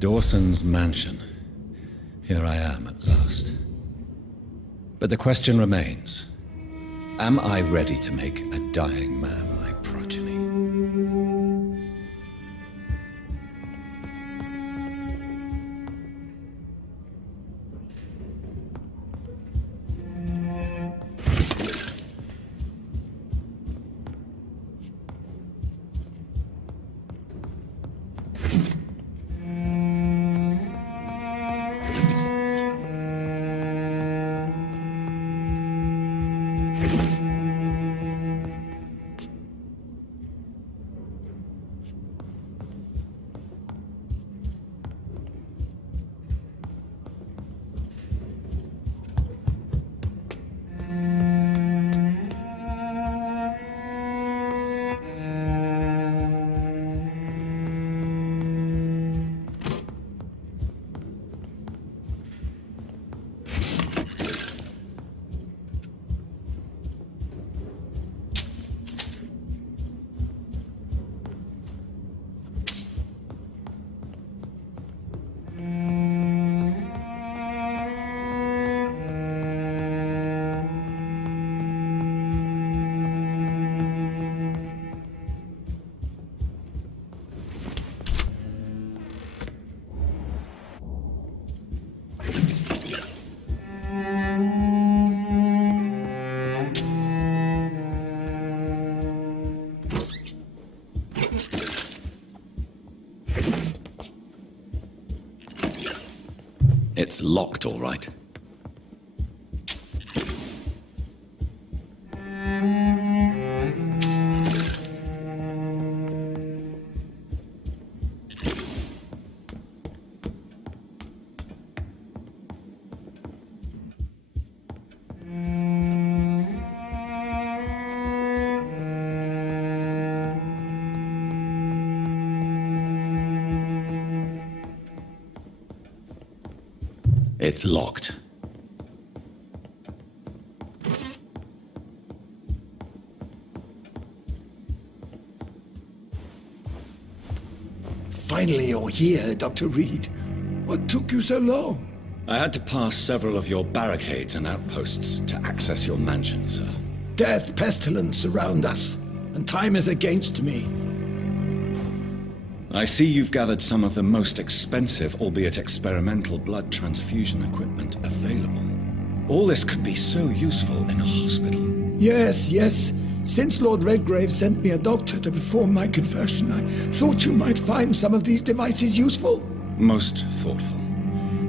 Dawson's mansion. Here I am at last. But the question remains. Am I ready to make a dying man my progeny? It's locked, all right. It's locked. Finally, you're here, Dr. Reid. What took you so long? I had to pass several of your barricades and outposts to access your mansion, sir. Death, pestilence surround us, and time is against me. I see you've gathered some of the most expensive, albeit experimental, blood transfusion equipment available. All this could be so useful in a hospital. Yes, yes. Since Lord Redgrave sent me a doctor to perform my conversion, I thought you might find some of these devices useful. Most thoughtful.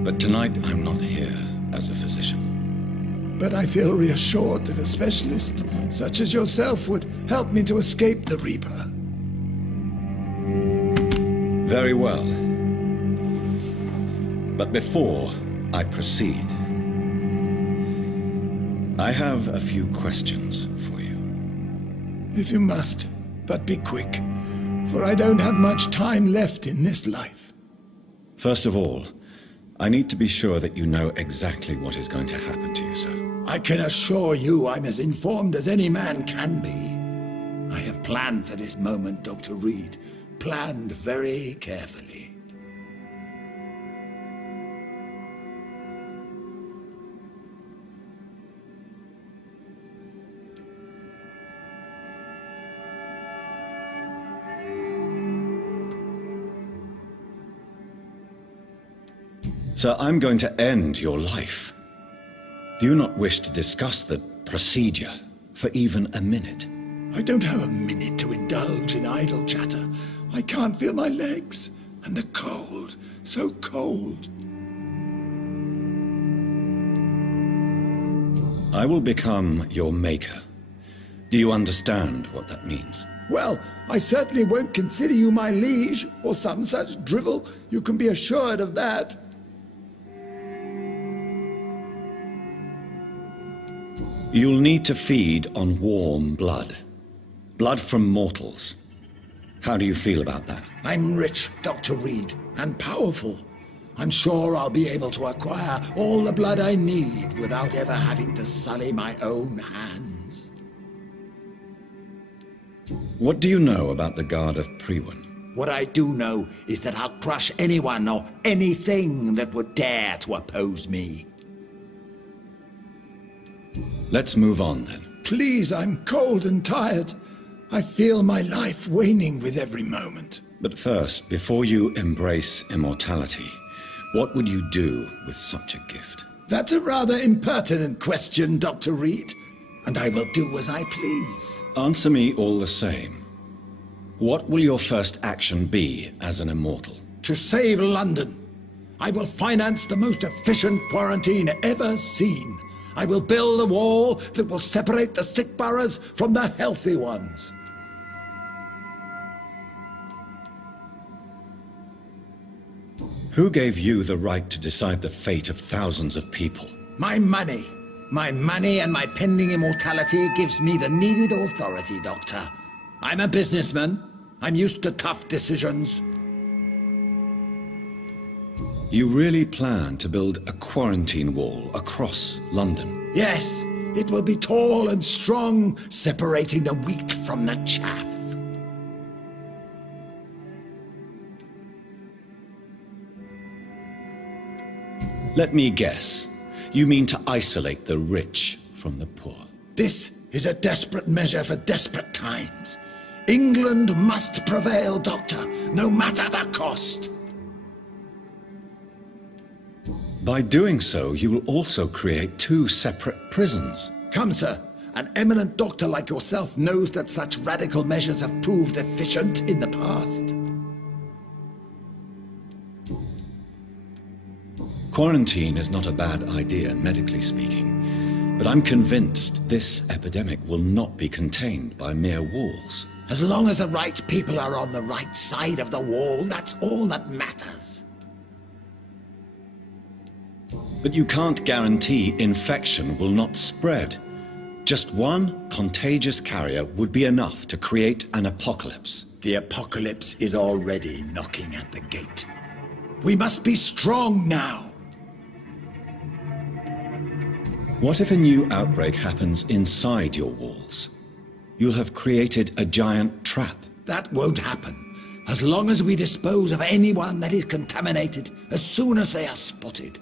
But tonight I'm not here as a physician. But I feel reassured that a specialist such as yourself would help me to escape the Reaper. Very well. But before I proceed, I have a few questions for you. If you must, but be quick, for I don't have much time left in this life. First of all, I need to be sure that you know exactly what is going to happen to you, sir. I can assure you I'm as informed as any man can be. I have planned for this moment, Dr. Reid. Planned very carefully. Sir, I'm going to end your life. Do you not wish to discuss the procedure for even a minute? I don't have a minute to indulge in idle chatter. I can't feel my legs, and the cold, so cold. I will become your maker. Do you understand what that means? Well, I certainly won't consider you my liege, or some such drivel. You can be assured of that. You'll need to feed on warm blood. Blood from mortals. How do you feel about that? I'm rich, Dr. Reid, and powerful. I'm sure I'll be able to acquire all the blood I need without ever having to sully my own hands. What do you know about the Guard of Priwen? What I do know is that I'll crush anyone or anything that would dare to oppose me. Let's move on then. Please, I'm cold and tired. I feel my life waning with every moment. But first, before you embrace immortality, what would you do with such a gift? That's a rather impertinent question, Dr. Reid, and I will do as I please. Answer me all the same. What will your first action be as an immortal? To save London. I will finance the most efficient quarantine ever seen. I will build a wall that will separate the sick boroughs from the healthy ones. Who gave you the right to decide the fate of thousands of people? My money. My money and my pending immortality gives me the needed authority, Doctor. I'm a businessman. I'm used to tough decisions. You really plan to build a quarantine wall across London? Yes, it will be tall and strong, separating the wheat from the chaff. Let me guess. You mean to isolate the rich from the poor? This is a desperate measure for desperate times. England must prevail, Doctor, no matter the cost. By doing so, you will also create two separate prisons. Come, sir. An eminent doctor like yourself knows that such radical measures have proved efficient in the past. Quarantine is not a bad idea, medically speaking, but I'm convinced this epidemic will not be contained by mere walls. As long as the right people are on the right side of the wall, that's all that matters. But you can't guarantee infection will not spread. Just one contagious carrier would be enough to create an apocalypse. The apocalypse is already knocking at the gate. We must be strong now. What if a new outbreak happens inside your walls? You'll have created a giant trap. That won't happen, as long as we dispose of anyone that is contaminated as soon as they are spotted.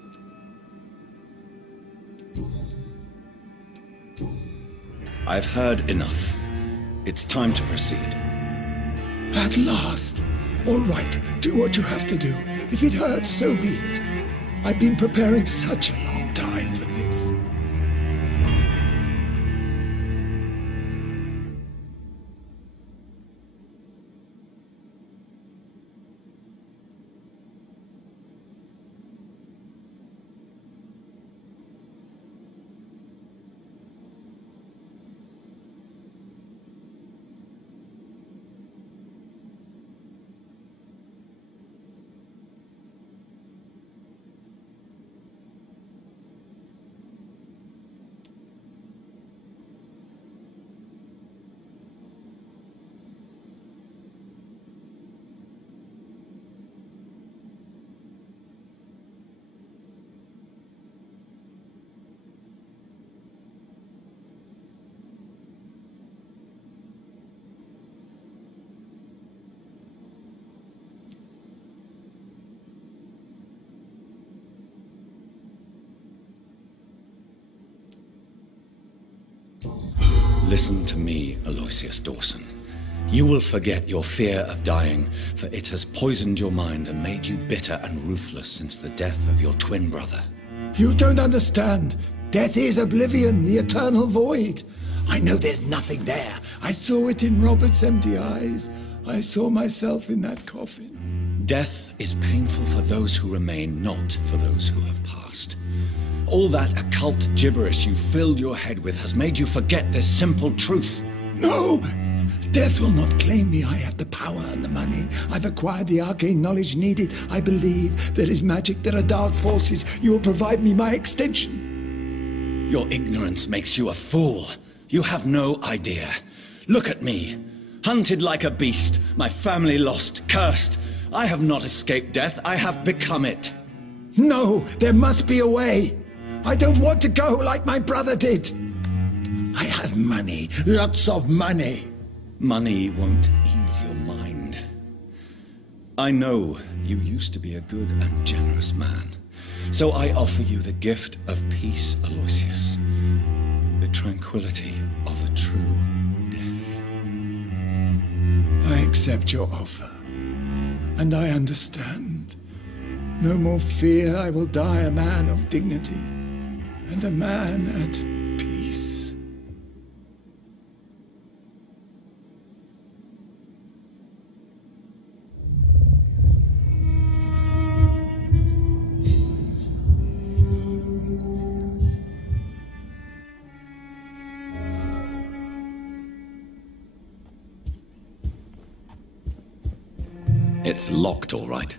I've heard enough. It's time to proceed. At last. All right, do what you have to do. If it hurts, so be it. I've been preparing such a long time for this. Listen to me, Aloysius Dawson. You will forget your fear of dying, for it has poisoned your mind and made you bitter and ruthless since the death of your twin brother. You don't understand. Death is oblivion, the eternal void. I know there's nothing there. I saw it in Robert's empty eyes. I saw myself in that coffin. Death is painful for those who remain, not for those who have passed. All that occult gibberish you filled your head with has made you forget this simple truth. No! Death will not claim me. I have the power and the money. I've acquired the arcane knowledge needed. I believe there is magic, there are dark forces. You will provide me my extension. Your ignorance makes you a fool. You have no idea. Look at me. Hunted like a beast, my family lost, cursed. I have not escaped death, I have become it. No, there must be a way. I don't want to go like my brother did. I have money, lots of money. Money won't ease your mind. I know you used to be a good and generous man. So I offer you the gift of peace, Aloysius. The tranquility of a true death. I accept your offer. And I understand. No more fear, I will die a man of dignity. And a man at peace. It's locked, all right.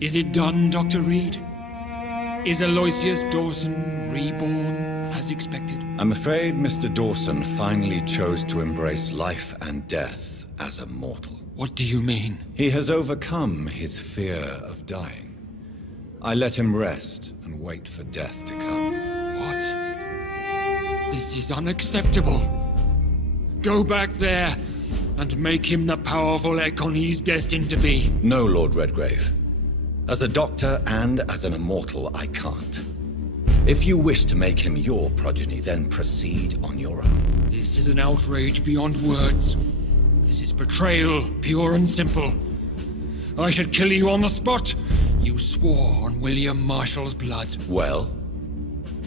Is it done, Dr. Reid? Is Aloysius Dawson reborn as expected? I'm afraid Mr. Dawson finally chose to embrace life and death as a mortal. What do you mean? He has overcome his fear of dying. I let him rest and wait for death to come. What? This is unacceptable. Go back there and make him the powerful Ekon he's destined to be. No, Lord Redgrave. As a doctor and as an immortal, I can't. If you wish to make him your progeny, then proceed on your own. This is an outrage beyond words. This is betrayal, pure and simple. I should kill you on the spot. You swore on William Marshall's blood. Well,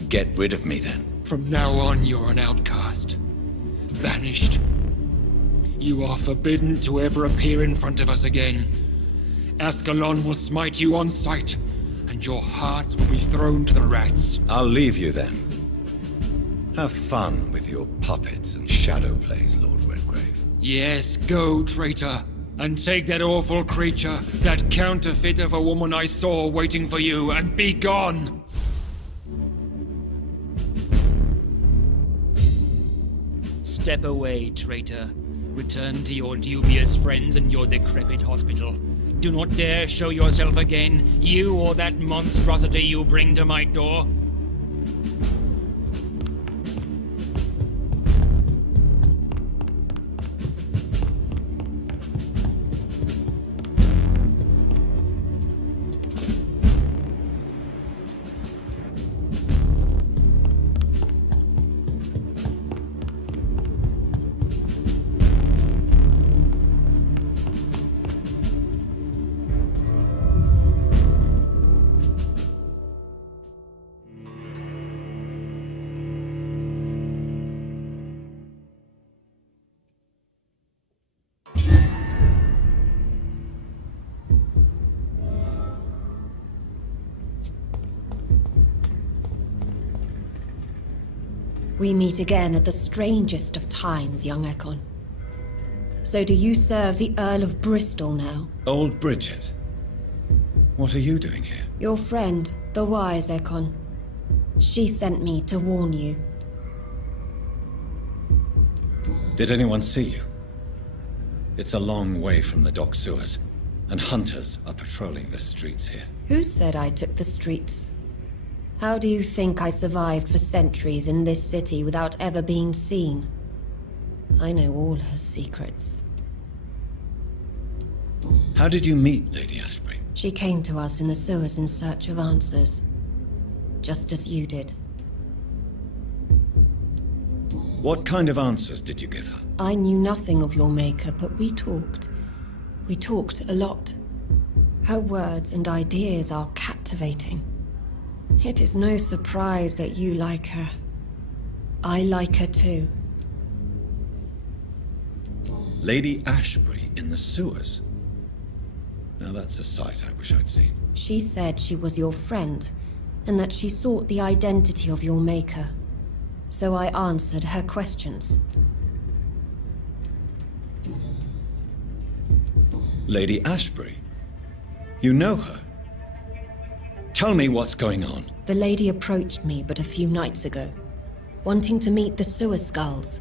get rid of me then. From now on, you're an outcast. Vanished. You are forbidden to ever appear in front of us again. Ascalon will smite you on sight, and your heart will be thrown to the rats. I'll leave you then. Have fun with your puppets and shadow plays, Lord Redgrave. Yes, go, traitor, and take that awful creature, that counterfeit of a woman I saw waiting for you, and be gone! Step away, traitor. Return to your dubious friends and your decrepit hospital. Do not dare show yourself again, you or that monstrosity you bring to my door. We meet again at the strangest of times, young Ekon. So do you serve the Earl of Bristol now? Old Bridget. What are you doing here? Your friend, the wise Ekon. She sent me to warn you. Did anyone see you? It's a long way from the dock sewers, and hunters are patrolling the streets here. Who said I took the streets? How do you think I survived for centuries in this city without ever being seen? I know all her secrets. How did you meet Lady Ashbury? She came to us in the sewers in search of answers. Just as you did. What kind of answers did you give her? I knew nothing of your maker, but we talked. We talked a lot. Her words and ideas are captivating. It is no surprise that you like her. I like her too. Lady Ashbury in the sewers? Now that's a sight I wish I'd seen. She said she was your friend, and that she sought the identity of your maker. So I answered her questions. Lady Ashbury? You know her? Tell me what's going on. The lady approached me but a few nights ago, wanting to meet the sewer skulls.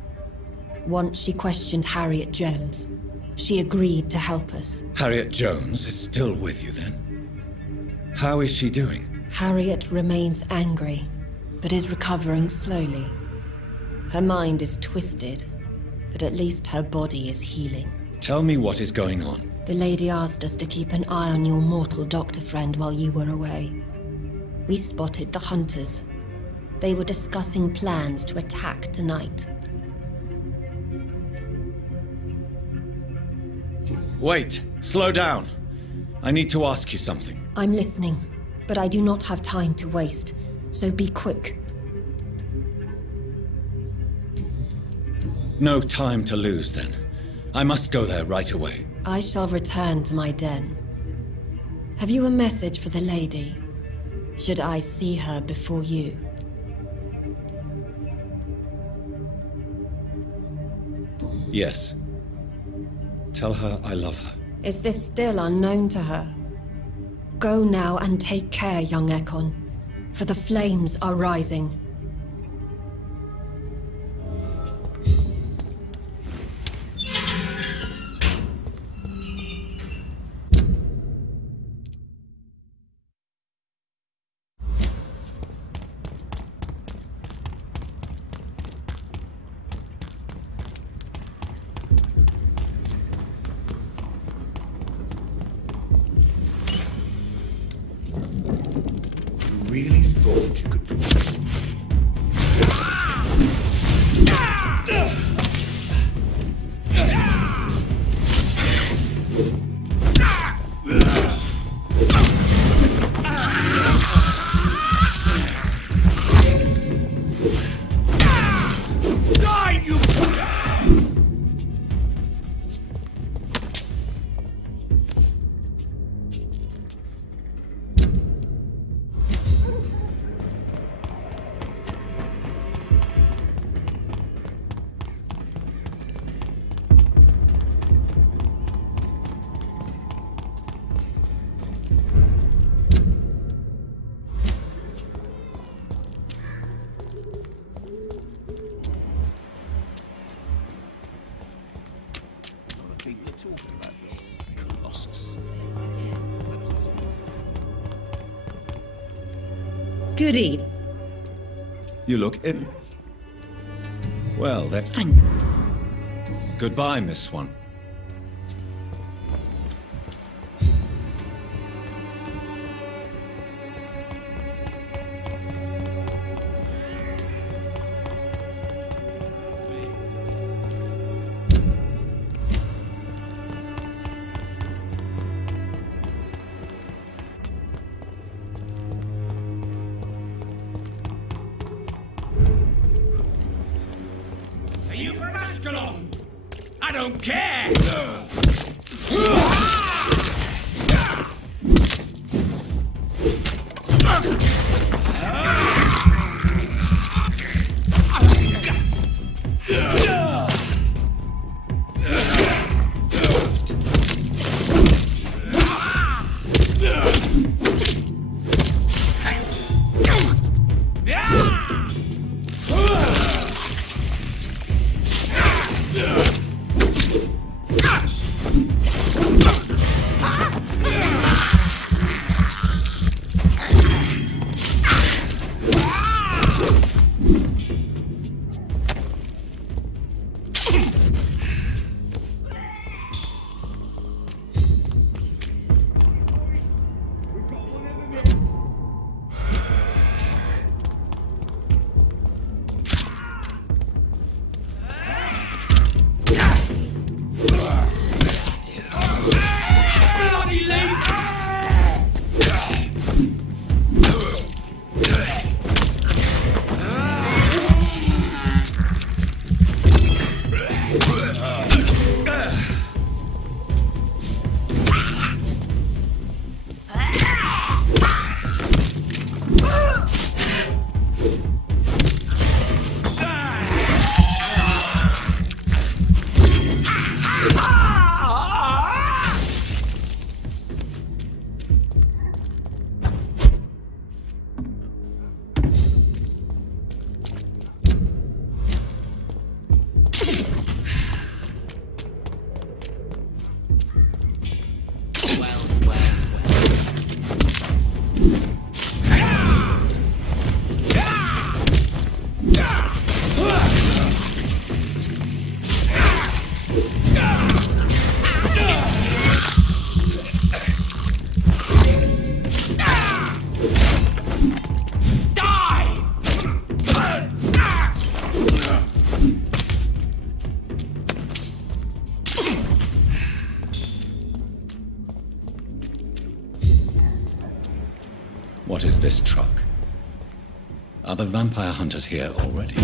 Once she questioned Harriet Jones. She agreed to help us. Harriet Jones is still with you then? How is she doing? Harriet remains angry, but is recovering slowly. Her mind is twisted, but at least her body is healing. Tell me what is going on. The lady asked us to keep an eye on your mortal doctor friend while you were away. We spotted the hunters. They were discussing plans to attack tonight. Wait, slow down. I need to ask you something. I'm listening, but I do not have time to waste, so be quick. No time to lose then. I must go there right away. I shall return to my den. Have you a message for the lady? Should I see her before you? Yes. Tell her I love her. Is this still unknown to her? Go now and take care, young Ekon, for the flames are rising. Really thought you could control me. Die, you Good evening. You look ill. Well, then. Thank Goodbye, Miss Swan. I don't care! What is this truck? Are the vampire hunters here already?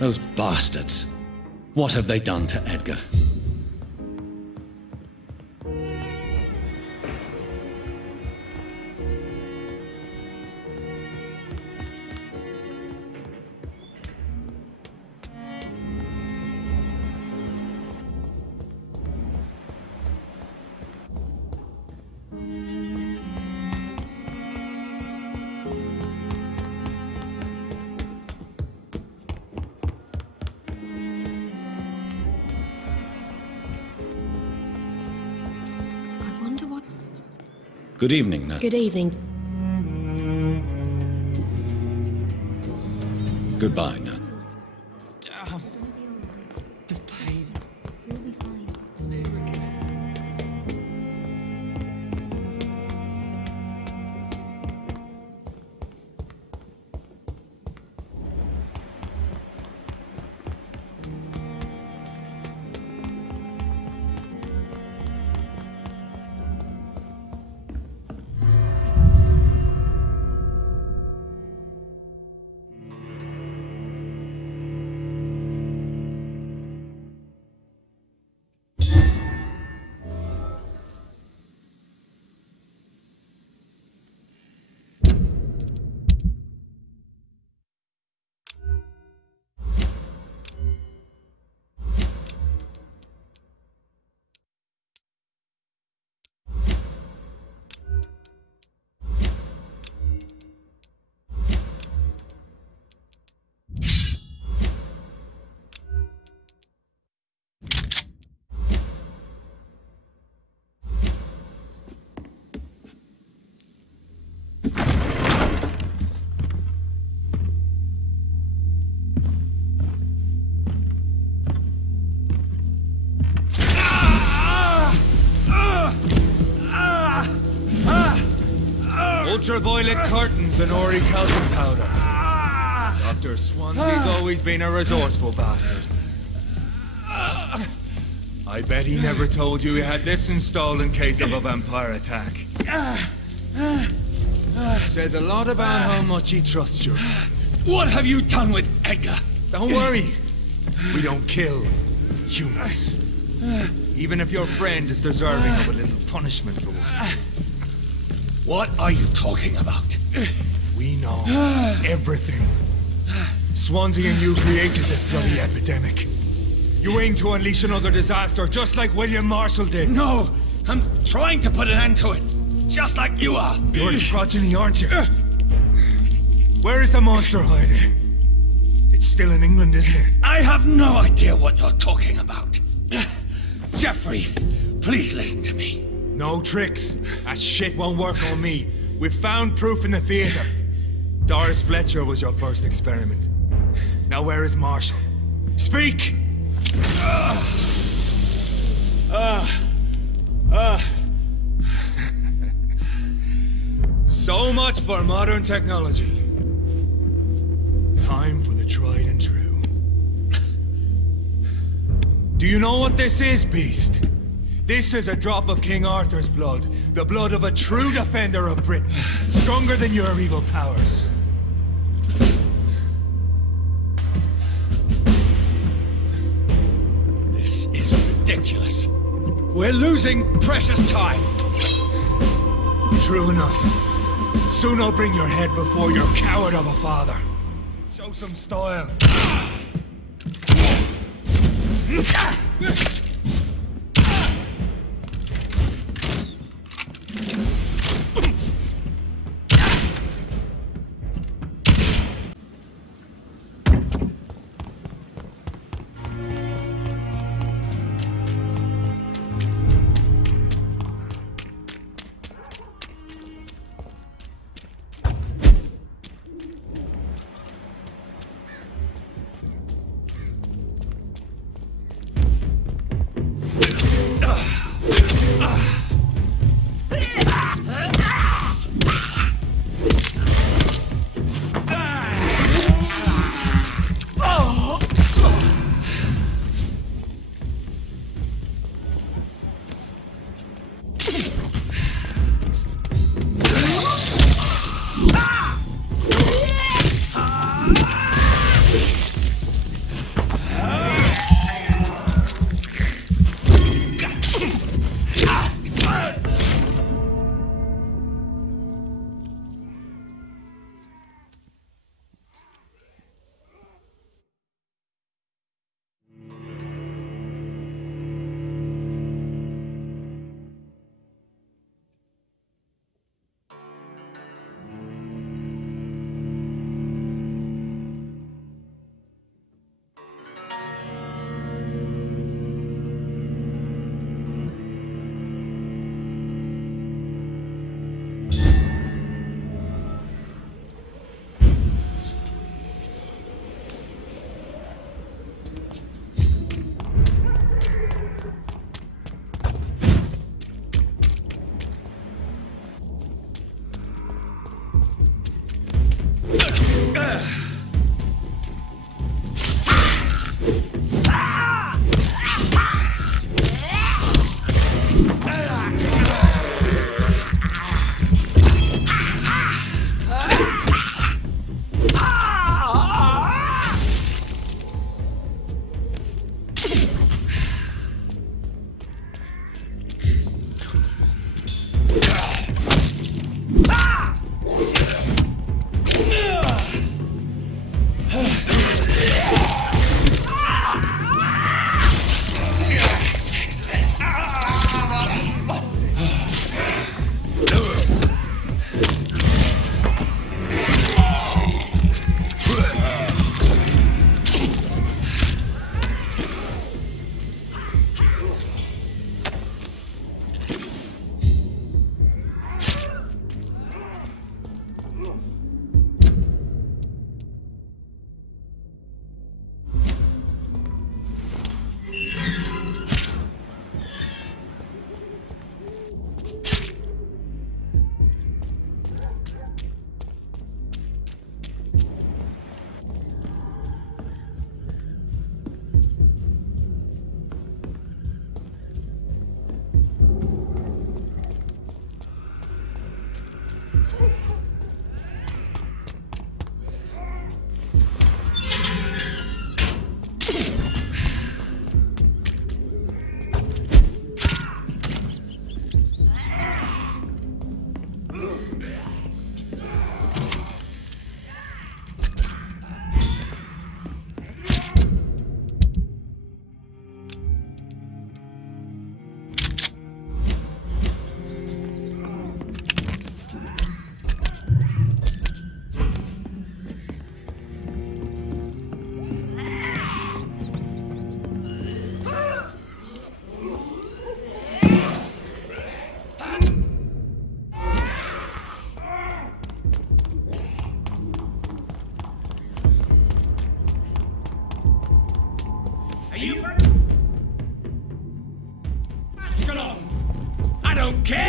Those bastards! What have they done to Edgar? Good evening, Nat. Good evening. Goodbye, Nat. Damn. The pain. You'll be fine. Ultraviolet curtains and orichalcum powder. Dr. Swansea's always been a resourceful bastard. I bet he never told you he had this installed in case of a vampire attack. Says a lot about how much he trusts you. What have you done with Edgar? Don't worry. We don't kill humans. Even if your friend is deserving of a little punishment for one. What are you talking about? We know everything. Swansea and you created this bloody epidemic. You aim to unleash another disaster, just like William Marshall did. No, I'm trying to put an end to it, just like you are. You're the progeny, aren't you? Where is the monster hiding? It's still in England, isn't it? I have no idea what you're talking about. Jeffrey, please listen to me. No tricks. That shit won't work on me. We've found proof in the theater. Doris Fletcher was your first experiment. Now where is Marshall? Speak! So much for modern technology. Time for the tried and true. Do you know what this is, Beast? This is a drop of King Arthur's blood. The blood of a true defender of Britain. Stronger than your evil powers. This is ridiculous. We're losing precious time. True enough. Soon I'll bring your head before your coward of a father. Show some style. don't care!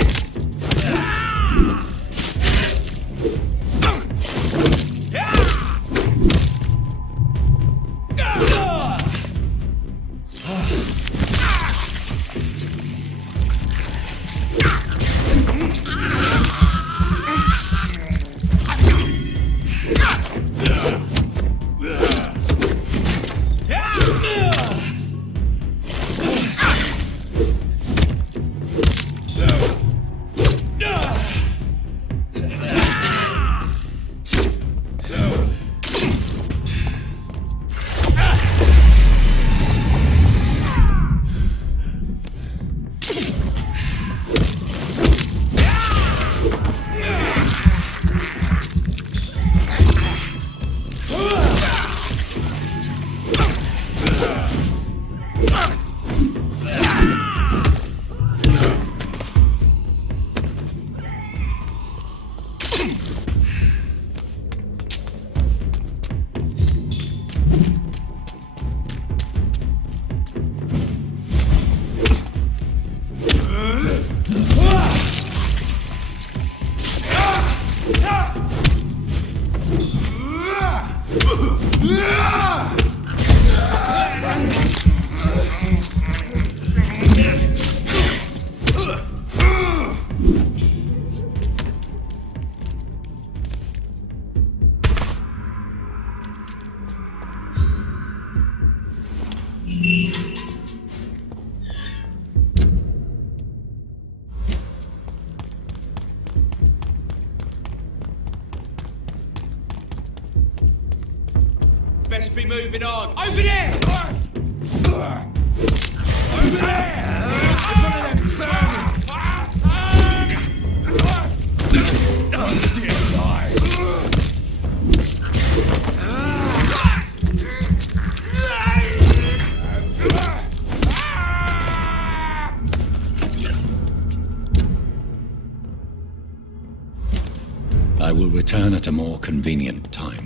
Best be moving on. Over there! Over there! There's one of them vermin! I'm still alive! I will return at a more convenient time.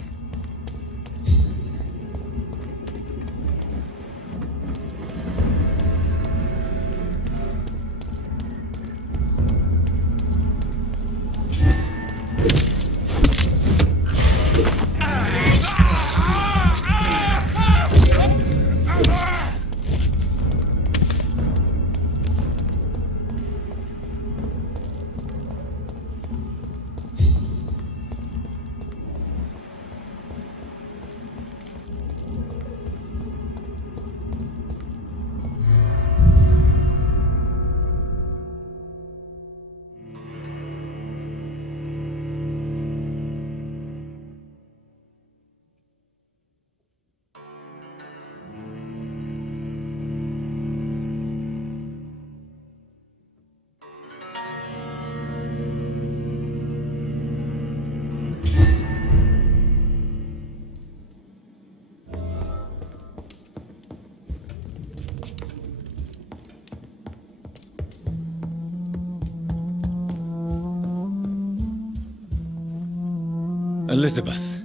Elizabeth,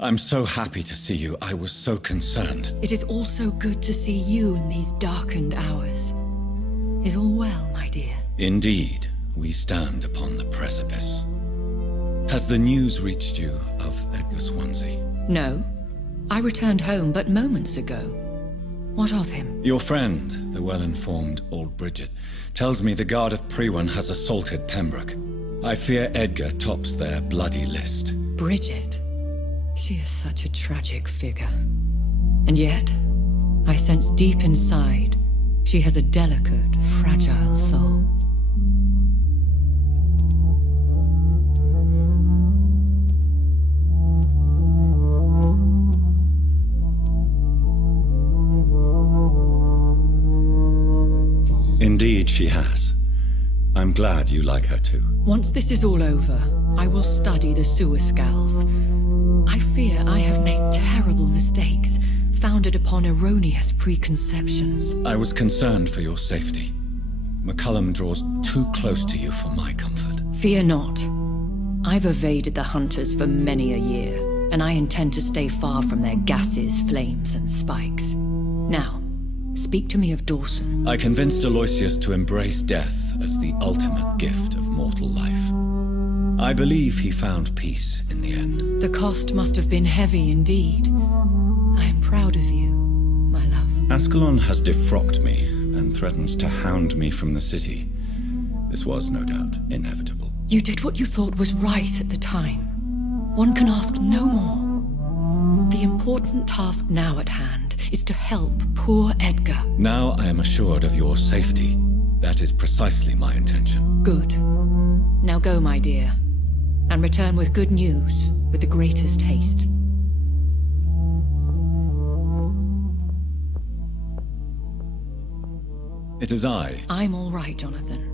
I'm so happy to see you. I was so concerned. It is also good to see you in these darkened hours. Is all well, my dear? Indeed, we stand upon the precipice. Has the news reached you of Edgar Swansea? No. I returned home but moments ago. What of him? Your friend, the well-informed old Bridget, tells me the Guard of Priwen has assaulted Pembroke. I fear Edgar tops their bloody list. Bridget? She is such a tragic figure. And yet, I sense deep inside, she has a delicate, fragile soul. Indeed, she has. I'm glad you like her too. Once this is all over, I will study the sewer skulls. I fear I have made terrible mistakes, founded upon erroneous preconceptions. I was concerned for your safety. McCullum draws too close to you for my comfort. Fear not. I've evaded the hunters for many a year, and I intend to stay far from their gases, flames, and spikes. Now, Speak to me of Dawson. I convinced Aloysius to embrace death as the ultimate gift of mortal life. I believe he found peace in the end. The cost must have been heavy indeed. I am proud of you, my love. Ascalon has defrocked me and threatens to hound me from the city. This was, no doubt, inevitable. You did what you thought was right at the time. One can ask no more. The important task now at hand is to help poor Edgar. Now I am assured of your safety. That is precisely my intention. Good. Now go, my dear, and return with good news with the greatest haste. It is I. I'm all right, Jonathan.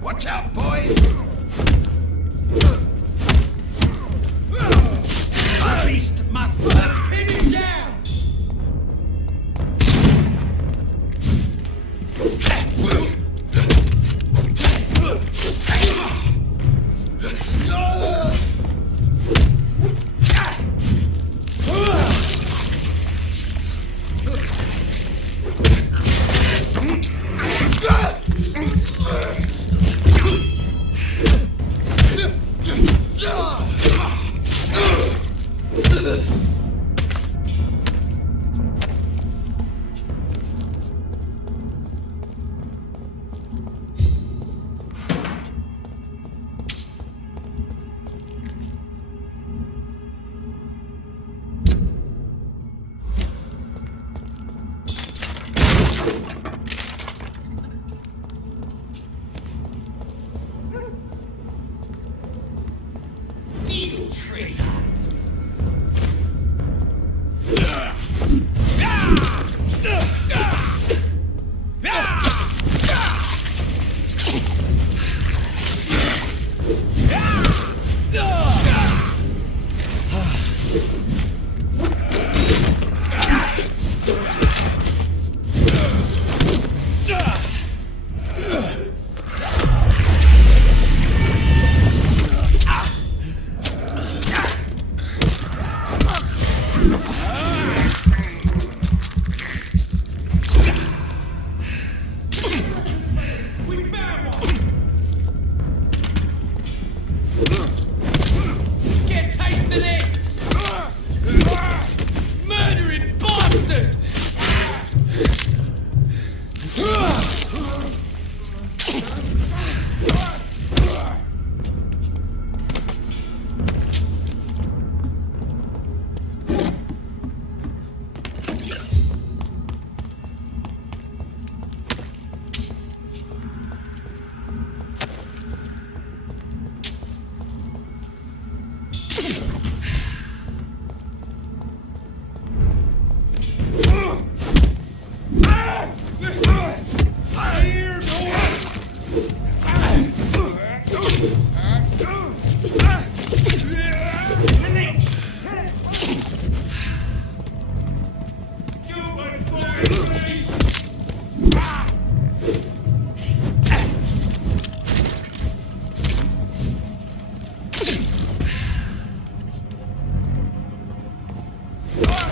Watch out, boys! The beast must pin him down!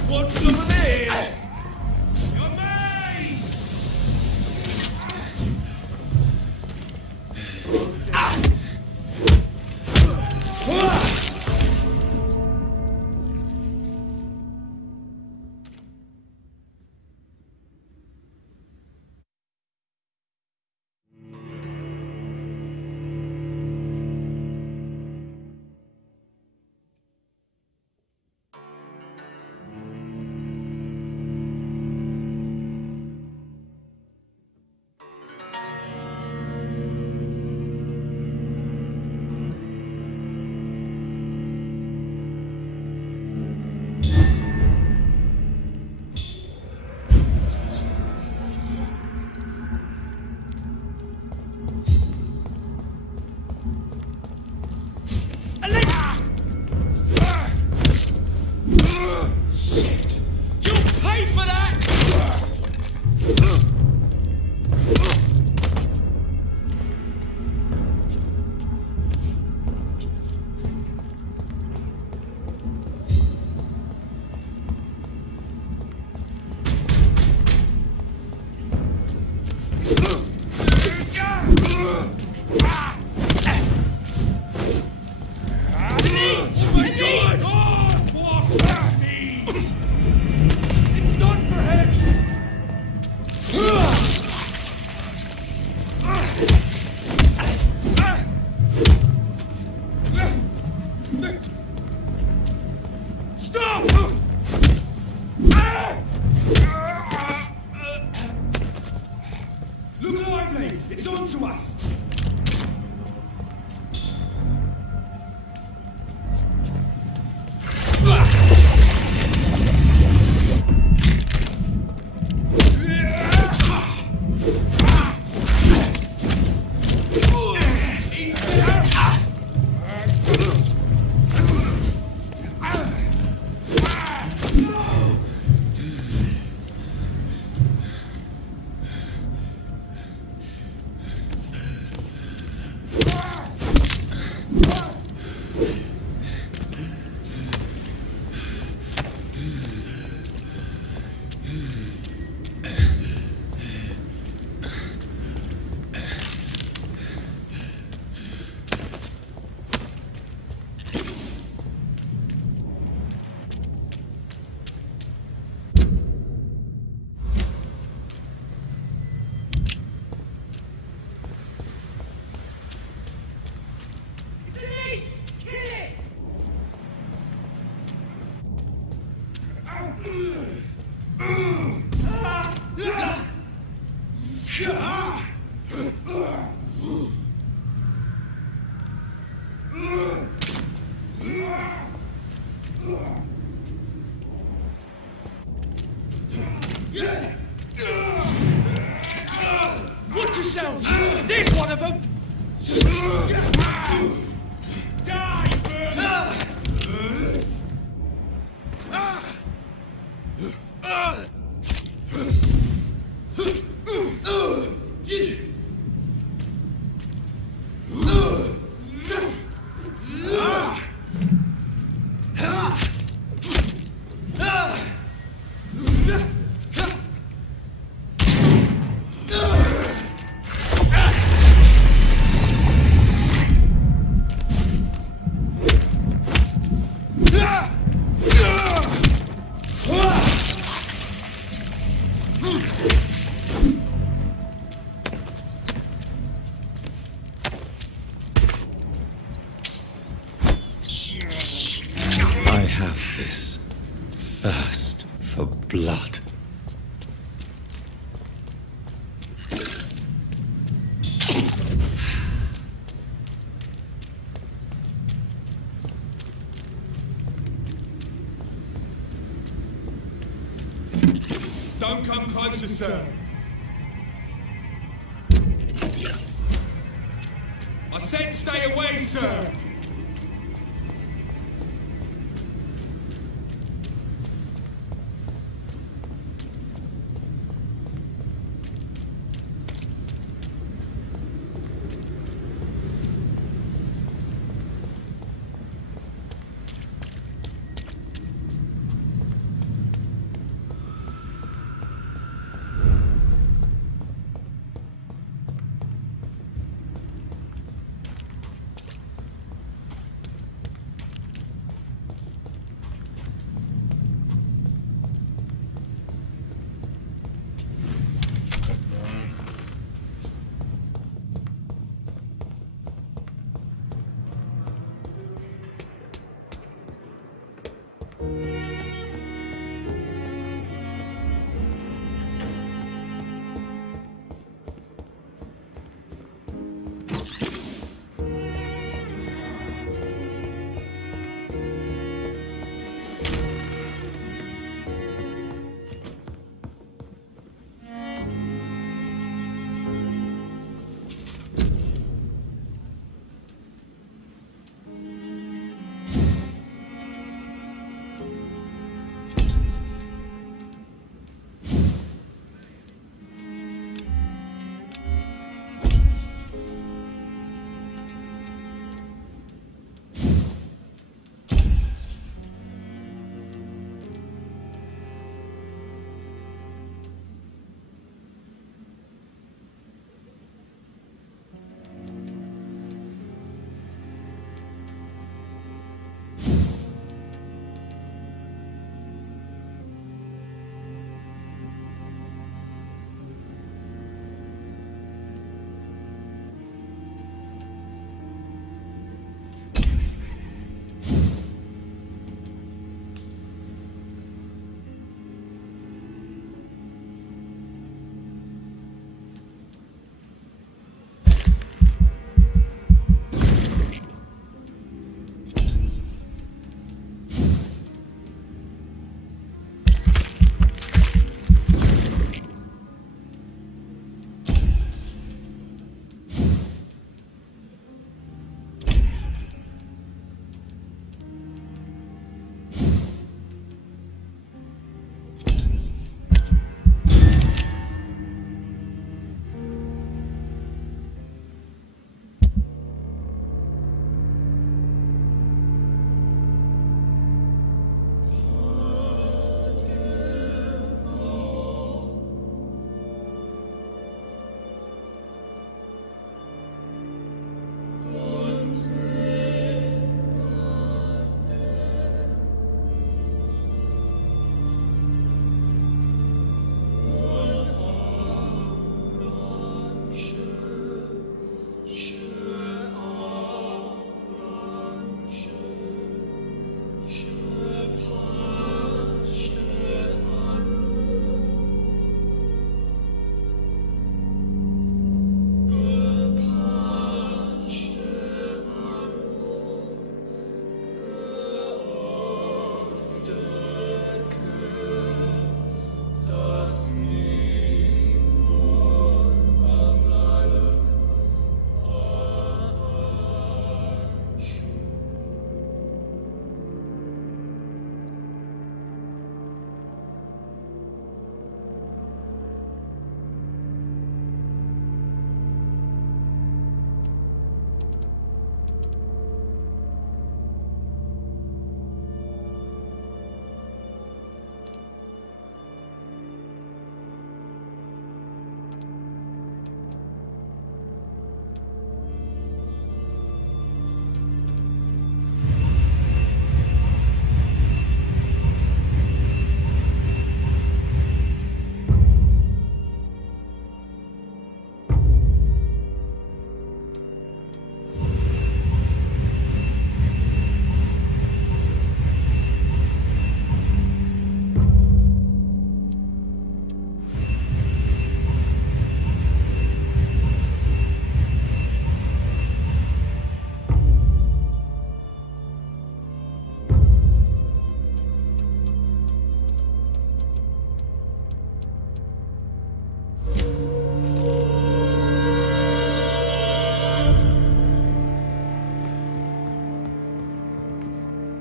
Want some of this? come to us! Watch yourselves! There's one of them! Die! thirst for blood. Don't come closer, sir. I said stay away, sir.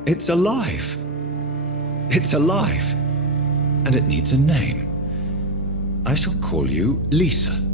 It's alive. It's alive. And it needs a name. I shall call you Lisa.